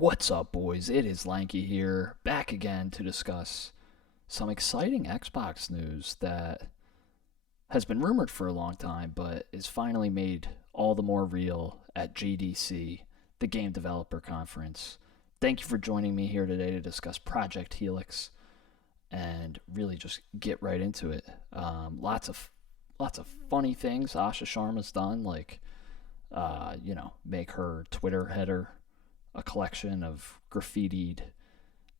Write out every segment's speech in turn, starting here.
What's up, boys? It is Lanky here, back again to discuss some exciting Xbox news that has been rumored for a long time, but is finally made all the more real at GDC, the Game Developer Conference. Thank you for joining me here today to discuss Project Helix and really just get right into it. Lots of funny things Asha Sharma's done, like make her Twitter header a collection of graffitied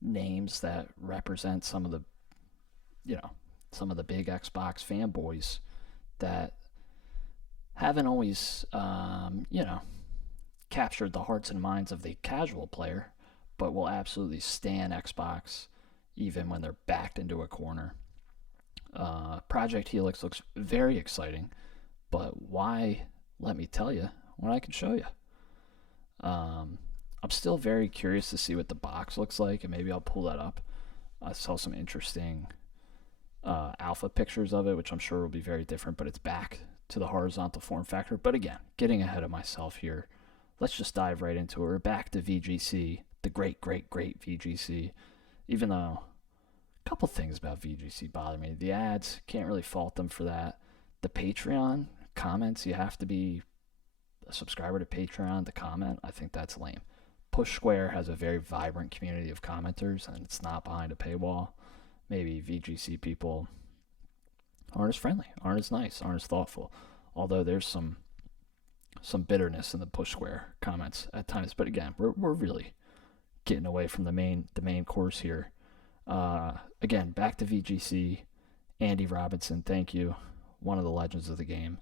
names that represent you know, some of the big Xbox fanboys that haven't always, captured the hearts and minds of the casual player, but will absolutely stan Xbox even when they're backed into a corner. Project Helix looks very exciting, but why? Let me tell you when I can show you. I'm still very curious to see what the box looks like, and maybe I'll pull that up. I saw some interesting alpha pictures of it, which I'm sure will be very different, but it's back to the horizontal form factor. But again, getting ahead of myself here, let's just dive right into it. We're back to VGC, the great, great, great VGC, even though a couple things about VGC bother me. The ads, can't really fault them for that. The Patreon comments, you have to be a subscriber to Patreon to comment. I think that's lame. Push Square has a very vibrant community of commenters, and it's not behind a paywall. Maybe VGC people aren't as friendly, aren't as nice, aren't as thoughtful. Although there's some bitterness in the Push Square comments at times. But again, we're really getting away from the main course here. Again, back to VGC. Andy Robinson, thank you. One of the legends of the game.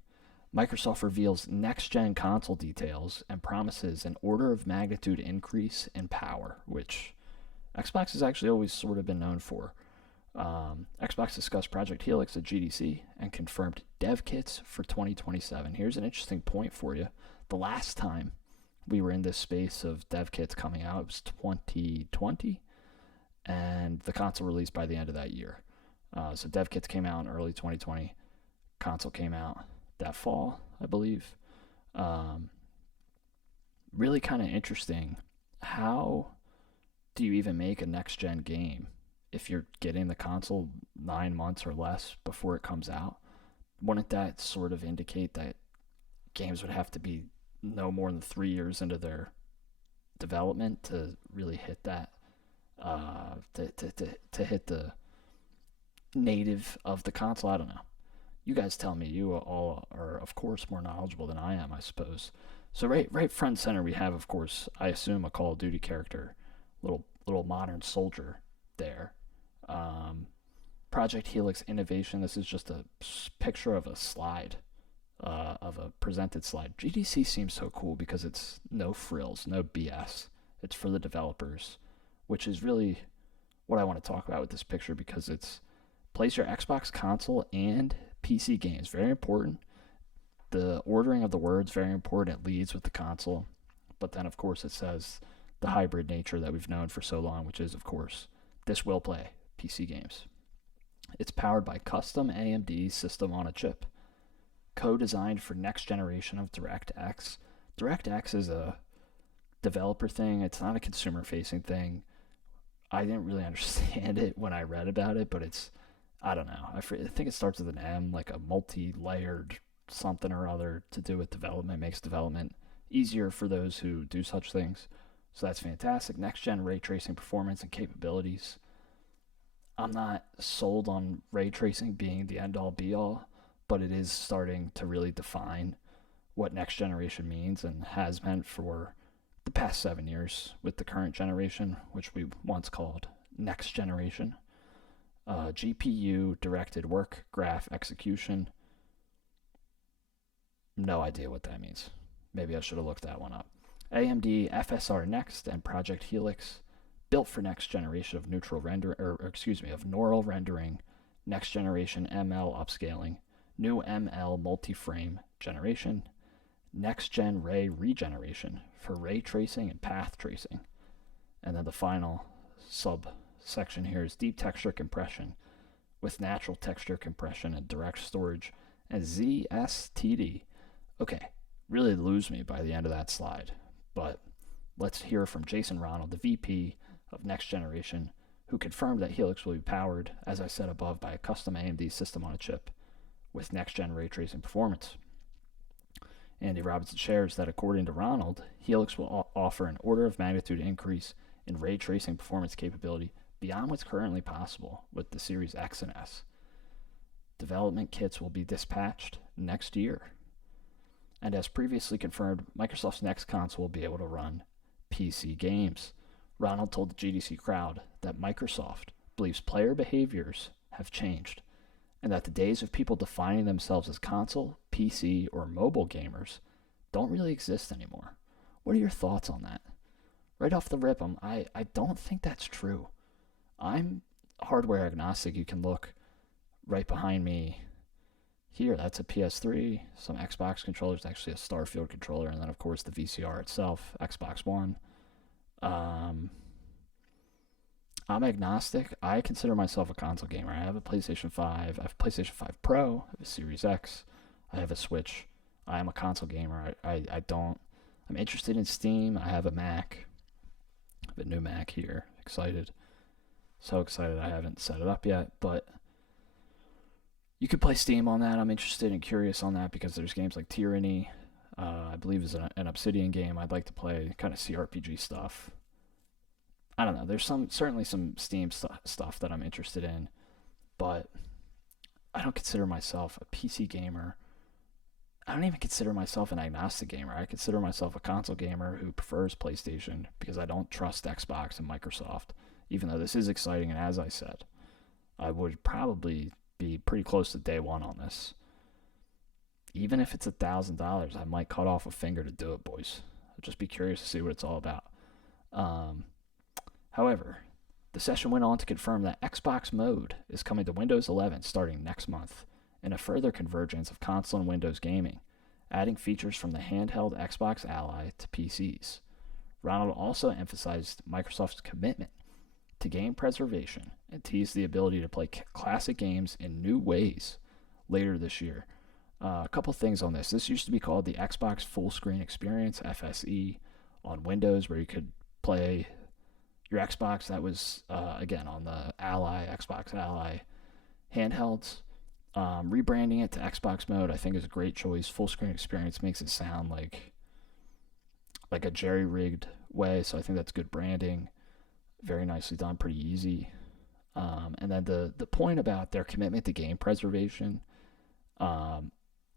Microsoft reveals next-gen console details and promises an order of magnitude increase in power, which Xbox has actually always sort of been known for. Xbox discussed Project Helix at GDC and confirmed dev kits for 2027. Here's an interesting point for you. The last time we were in this space of dev kits coming out, it was 2020, and the console released by the end of that year. So dev kits came out in early 2020. Console came out that fall, I believe. Really kind of interesting. How do you even make a next gen game if you're getting the console 9 months or less before it comes out? Wouldn't that sort of indicate that games would have to be no more than 3 years into their development to really hit that, to hit the native of the console? I don't know. You guys tell me. You all are, of course, more knowledgeable than I am, I suppose. So right front center, we have, of course, I assume a Call of Duty character, little modern soldier there. Project Helix Innovation. This is just a picture of a slide, of a presented slide. GDC seems so cool because it's no frills, no BS. It's for the developers, which is really what I want to talk about with this picture, because it's plays your Xbox console and PC games. Very important. The ordering of the words, very important. It leads with the console. But then, of course, it says the hybrid nature that we've known for so long, which is, of course, this will play PC games. It's powered by custom AMD system on a chip, co-designed for next generation of DirectX. DirectX is a developer thing. It's not a consumer-facing thing. I didn't really understand it when I read about it, but I don't know. I think it starts with an M, like a multi-layered something or other to do with development. Makes development easier for those who do such things. So that's fantastic. Next-gen ray tracing performance and capabilities. I'm not sold on ray tracing being the end-all, be-all, but it is starting to really define what next generation means and has meant for the past 7 years with the current generation, which we once called next generation. GPU directed work graph execution. No idea what that means. Maybe I should have looked that one up. AMD FSR Next and Project Helix, built for next generation of of neural rendering, next generation ML upscaling, new ML multi-frame generation, next gen ray regeneration for ray tracing and path tracing. And then the final subsection here is deep texture compression with natural texture compression and direct storage and ZSTD. Okay, really lose me by the end of that slide, but let's hear from Jason Ronald, the VP of Next Generation, who confirmed that Helix will be powered, as I said above, by a custom AMD system on a chip with next-gen ray tracing performance. Andy Robinson shares that according to Ronald, Helix will offer an order of magnitude increase in ray tracing performance capability beyond what's currently possible with the Series X and S. Development kits will be dispatched next year. And as previously confirmed, Microsoft's next console will be able to run PC games. Ronald told the GDC crowd that Microsoft believes player behaviors have changed and that the days of people defining themselves as console, PC, or mobile gamers don't really exist anymore. What are your thoughts on that? Right off the rip, I don't think that's true. I'm hardware agnostic. You can look right behind me here. That's a PS3, some Xbox controllers, actually a Starfield controller, and then, of course, the VCR itself, Xbox One. I'm agnostic. I consider myself a console gamer. I have a PlayStation 5. I have a PlayStation 5 Pro. I have a Series X. I have a Switch. I am a console gamer. I'm interested in Steam. I have a Mac. I have a new Mac here. Excited. So excited I haven't set it up yet. But you could play Steam on that. I'm interested and curious on that because there's games like Tyranny. I believe is an Obsidian game. I'd like to play kind of CRPG stuff. I don't know. There's certainly some Steam stuff that I'm interested in, but I don't consider myself a PC gamer. I don't even consider myself an agnostic gamer. I consider myself a console gamer who prefers PlayStation because I don't trust Xbox and Microsoft, even though this is exciting. And as I said, I would probably be pretty close to day one on this. Even if it's $1,000, I might cut off a finger to do it, boys. I'd just be curious to see what it's all about. However, the session went on to confirm that Xbox Mode is coming to Windows 11 starting next month, in a further convergence of console and Windows gaming, adding features from the handheld Xbox Ally to PCs. Ronald also emphasized Microsoft's commitment to game preservation and teased the ability to play classic games in new ways later this year. A couple things on this. This used to be called the Xbox Full Screen Experience, FSE, on Windows, where you could play your Xbox. That was, again, on the Xbox Ally handhelds. Rebranding it to Xbox Mode, I think, is a great choice. Full Screen Experience makes it sound like a jerry-rigged way, so I think that's good branding. Very nicely done, pretty easy. And then the point about their commitment to game preservation,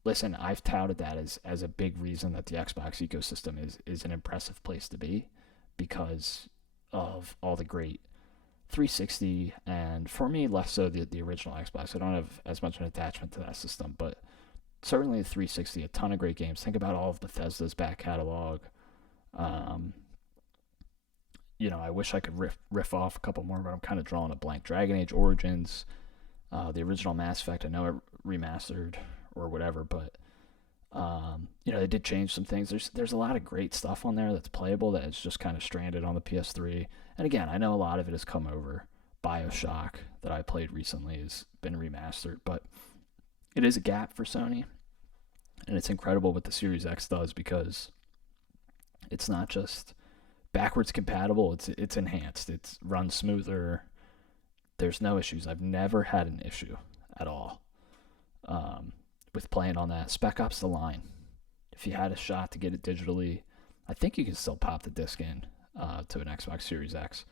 listen, I've touted that as a big reason that the Xbox ecosystem is an impressive place to be because of all the great 360, and for me, less so the original Xbox. I don't have as much an attachment to that system, but certainly the 360, a ton of great games. Think about all of Bethesda's back catalog. I wish I could riff off a couple more, but I'm kind of drawing a blank. Dragon Age Origins, the original Mass Effect, I know it remastered or whatever, but they did change some things. There's a lot of great stuff on there that's playable that is just kind of stranded on the PS3. And again, I know a lot of it has come over. BioShock that I played recently has been remastered, but it is a gap for Sony, and it's incredible what the Series X does because it's not just backwards compatible, it's enhanced. It runs smoother. There's no issues. I've never had an issue at all with playing on that. Spec Ops: The Line. If you had a shot to get it digitally, I think you can still pop the disc in to an Xbox Series X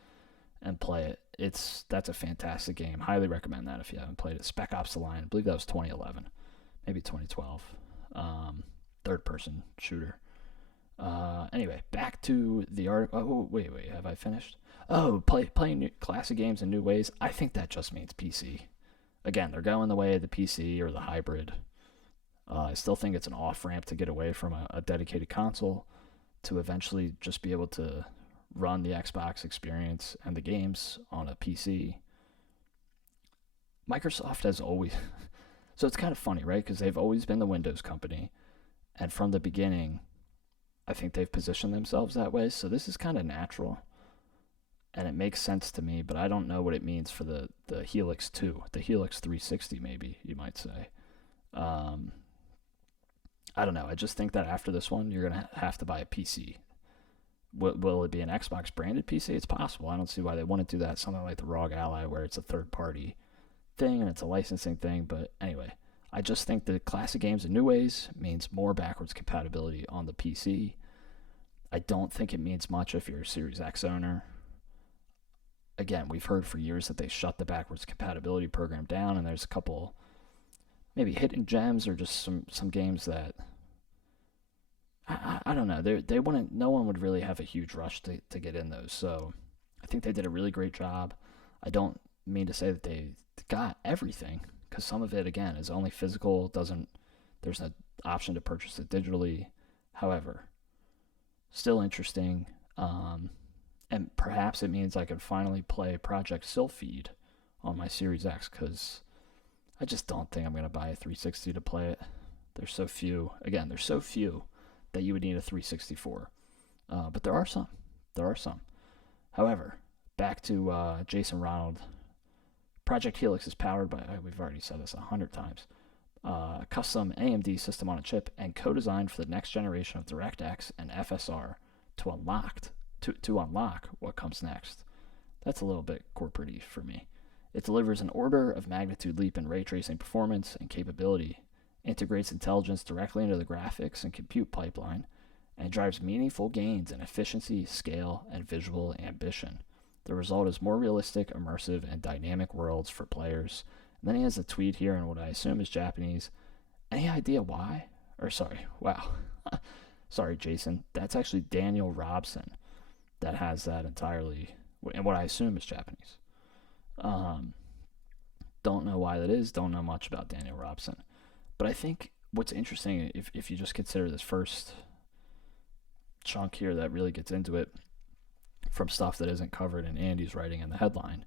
and play it. That's a fantastic game. Highly recommend that if you haven't played it. Spec Ops: The Line. I believe that was 2011, maybe 2012. Third-person shooter. Anyway, back to the article. Oh, wait, have I finished? Oh, playing classic games in new ways. I think that just means PC. Again, they're going the way of the PC or the hybrid. I still think it's an off-ramp to get away from a dedicated console to eventually just be able to run the Xbox experience and the games on a PC. Microsoft has always... So it's kind of funny, right? Because they've always been the Windows company. And from the beginning, I think they've positioned themselves that way. So this is kind of natural. And it makes sense to me, but I don't know what it means for the Helix 2. The Helix 360, maybe, you might say. I don't know. I just think that after this one, you're going to have to buy a PC. Will it be an Xbox branded PC? It's possible. I don't see why they wouldn't do that. Something like the ROG Ally, where it's a third party thing and it's a licensing thing. But anyway, I just think the classic games in new ways means more backwards compatibility on the PC. I don't think it means much if you're a Series X owner. Again, we've heard for years that they shut the backwards compatibility program down, and there's a couple maybe hidden gems or just some games that I don't know. They wouldn't. No one would really have a huge rush to get in those. So I think they did a really great job. I don't mean to say that they got everything, because some of it again is only physical. There's no option to purchase it digitally. However, still interesting. And perhaps it means I can finally play Project Sylpheed on my Series X, because I just don't think I'm going to buy a 360 to play it. There's so few. Again, there's so few that you would need a 360 for. But there are some. There are some. However, back to Jason Ronald. Project Helix is powered by, we've already said this 100 times, custom AMD system on a chip and co-designed for the next generation of DirectX and FSR to unlock what comes next. That's a little bit corporate-y for me. It delivers an order of magnitude leap in ray tracing performance and capability, integrates intelligence directly into the graphics and compute pipeline, and drives meaningful gains in efficiency, scale, and visual ambition. The result is more realistic, immersive, and dynamic worlds for players. And then he has a tweet here in what I assume is Japanese. Any idea why? Wow. Sorry, Jason. That's actually Daniel Robson that has that entirely, and what I assume is Japanese. Don't know why that is. Don't know much about Daniel Robson. But I think what's interesting, if you just consider this first chunk here that really gets into it, from stuff that isn't covered in Andy's writing in the headline,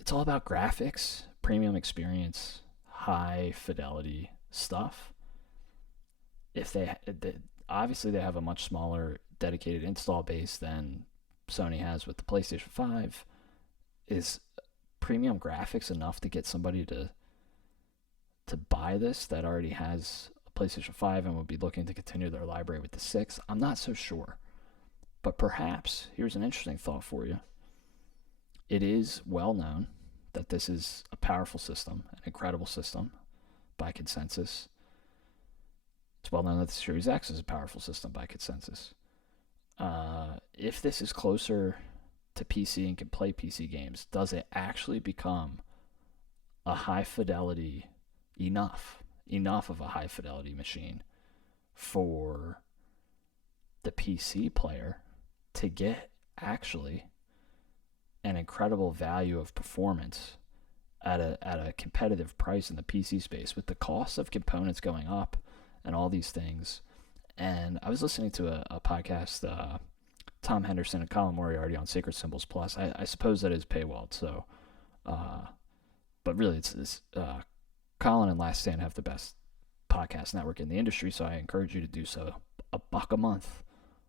it's all about graphics, premium experience, high fidelity stuff. If obviously they have a much smaller dedicated install base than Sony has with the PlayStation 5. Is premium graphics enough to get somebody to buy this that already has a PlayStation 5 and would be looking to continue their library with the 6? I'm not so sure. But perhaps, here's an interesting thought for you. It is well known that this is a powerful system, an incredible system by consensus. It's well known that the Series X is a powerful system by consensus. If this is closer to PC and can play PC games, does it actually become a high fidelity, enough of a high fidelity machine for the PC player to get actually an incredible value of performance at a competitive price in the PC space, with the cost of components going up and all these things? And I was listening to a podcast, Tom Henderson and Colin Moriarty on Sacred Symbols Plus. I suppose that is paywalled, so but really it's Colin and Last Stand have the best podcast network in the industry, so I encourage you to do so. $1 a month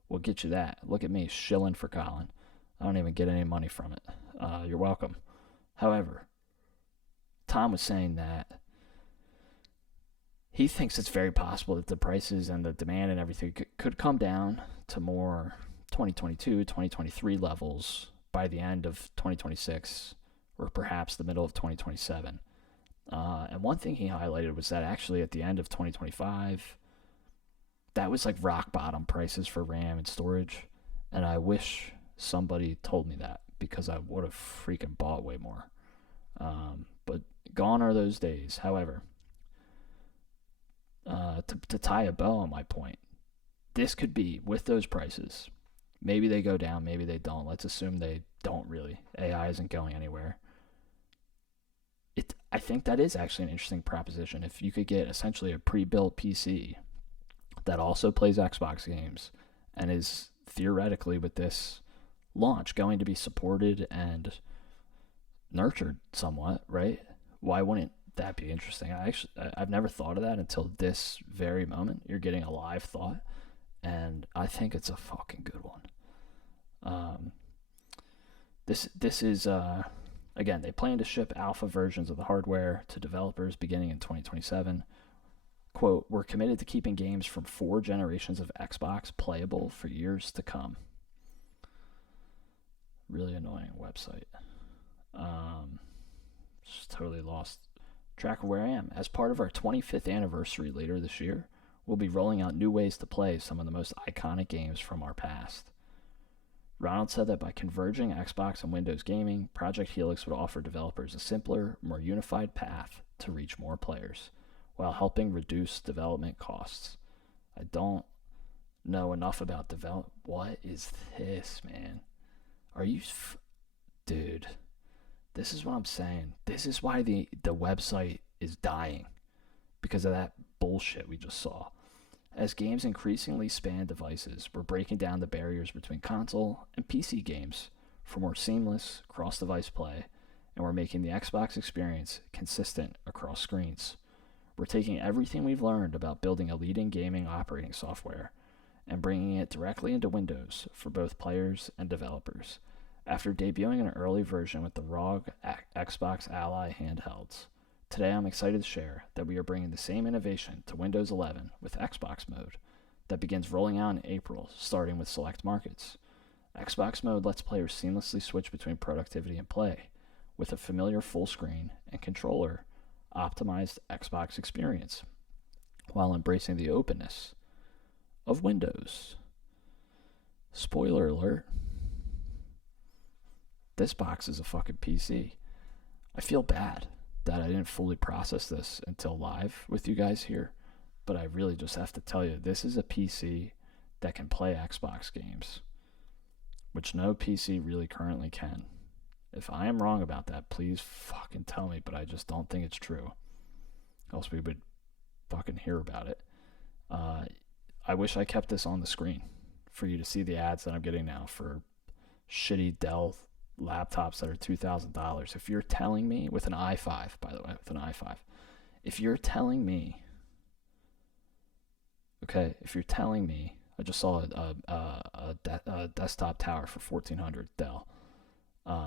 will get you that. Look at me shilling for Colin. I don't even get any money from it. You're welcome. However, Tom was saying that he thinks it's very possible that the prices and the demand and everything could come down to more 2022, 2023 levels by the end of 2026 or perhaps the middle of 2027. And one thing he highlighted was that actually at the end of 2025, that was like rock bottom prices for RAM and storage. And I wish somebody told me that, because I would have freaking bought way more. But gone are those days. However, to tie a bow on my point, this could be, with those prices, maybe they go down, maybe they don't. Let's assume they don't really. AI isn't going anywhere. I think that is actually an interesting proposition. If you could get essentially a pre-built PC that also plays Xbox games and is theoretically with this launch going to be supported and nurtured somewhat, right? Why wouldn't that be interesting? I've never thought of that until this very moment. You're getting a live thought, and I think it's a fucking good one. This is again, they plan to ship alpha versions of the hardware to developers beginning in 2027. Quote, we're committed to keeping games from 4 generations of Xbox playable for years to come. Really annoying website. Just totally lost track of where I am. As part of our 25th anniversary later this year, we'll be rolling out new ways to play some of the most iconic games from our past. Ronald said that by converging Xbox and Windows gaming, Project Helix would offer developers a simpler, more unified path to reach more players, while helping reduce development costs. I don't know enough about development. What is this, man? Are you... Dude, this is what I'm saying. This is why the website is dying, because of that bullshit we just saw. As games increasingly span devices, we're breaking down the barriers between console and PC games for more seamless cross-device play, and we're making the Xbox experience consistent across screens. We're taking everything we've learned about building a leading gaming operating software and bringing it directly into Windows for both players and developers. After debuting an early version with the ROG Xbox Ally handhelds, today I'm excited to share that we are bringing the same innovation to Windows 11 with Xbox Mode that begins rolling out in April, starting with select markets. Xbox Mode lets players seamlessly switch between productivity and play with a familiar full screen and controller optimized Xbox experience while embracing the openness of Windows. Spoiler alert, this box is a fucking PC. I feel bad that I didn't fully process this until live with you guys here, but I really just have to tell you, this is a PC that can play Xbox games, which no PC really currently can. If I am wrong about that, please fucking tell me, but I just don't think it's true. Else we would fucking hear about it. I wish I kept this on the screen for you to see the ads that I'm getting now for shitty Dell laptops that are $2,000. If you're telling me, with an i5, by the way, with an i5, if you're telling me, okay, if you're telling me, I just saw a desktop tower for $1,400 Dell.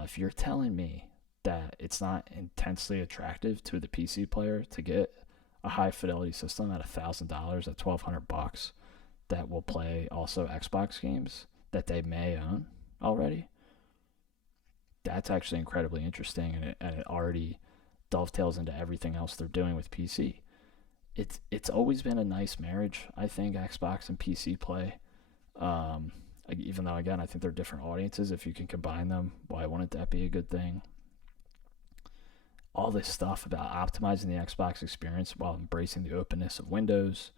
If you're telling me that it's not intensely attractive to the PC player to get a high fidelity system at $1,000, at $1,200, that will play also Xbox games that they may own already, that's actually incredibly interesting, and it already dovetails into everything else they're doing with PC. It's always been a nice marriage, I think, Xbox and PC play. Even though, again, I think they're different audiences. If you can combine them, why wouldn't that be a good thing? All this stuff about optimizing the Xbox experience while embracing the openness of Windows.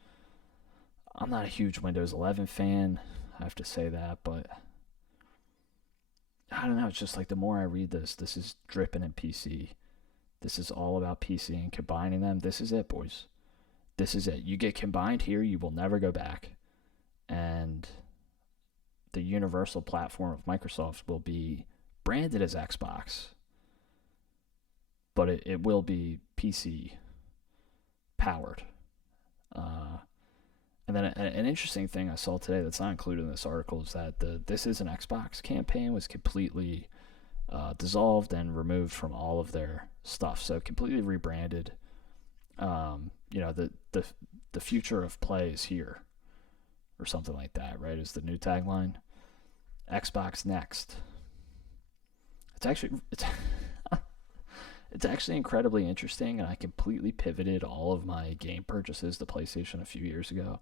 I'm not a huge Windows 11 fan, I have to say that, but I don't know, it's just like the more I read this is dripping in PC. This is all about PC and combining them. This is it, boys. This is it. You get combined here, you will never go back. And the universal platform of Microsoft will be branded as Xbox, but it will be PC powered. And then an interesting thing I saw today that's not included in this article is that the This Is an Xbox campaign was completely dissolved and removed from all of their stuff. So completely rebranded. The future of play is here, or something like that, right? Is the new tagline. Xbox next. It's actually incredibly interesting, and I completely pivoted all of my game purchases to PlayStation a few years ago,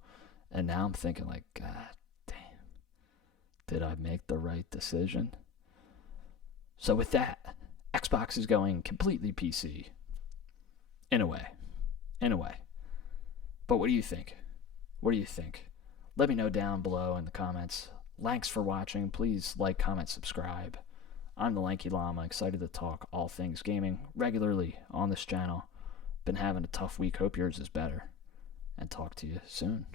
and now I'm thinking like, God damn, did I make the right decision? So with that, Xbox is going completely PC, in a way. But what do you think? Let me know down below in the comments. Thanks for watching. Please like, comment, subscribe. I'm TheLankyLLama, excited to talk all things gaming regularly on this channel. Been having a tough week. Hope yours is better. And talk to you soon.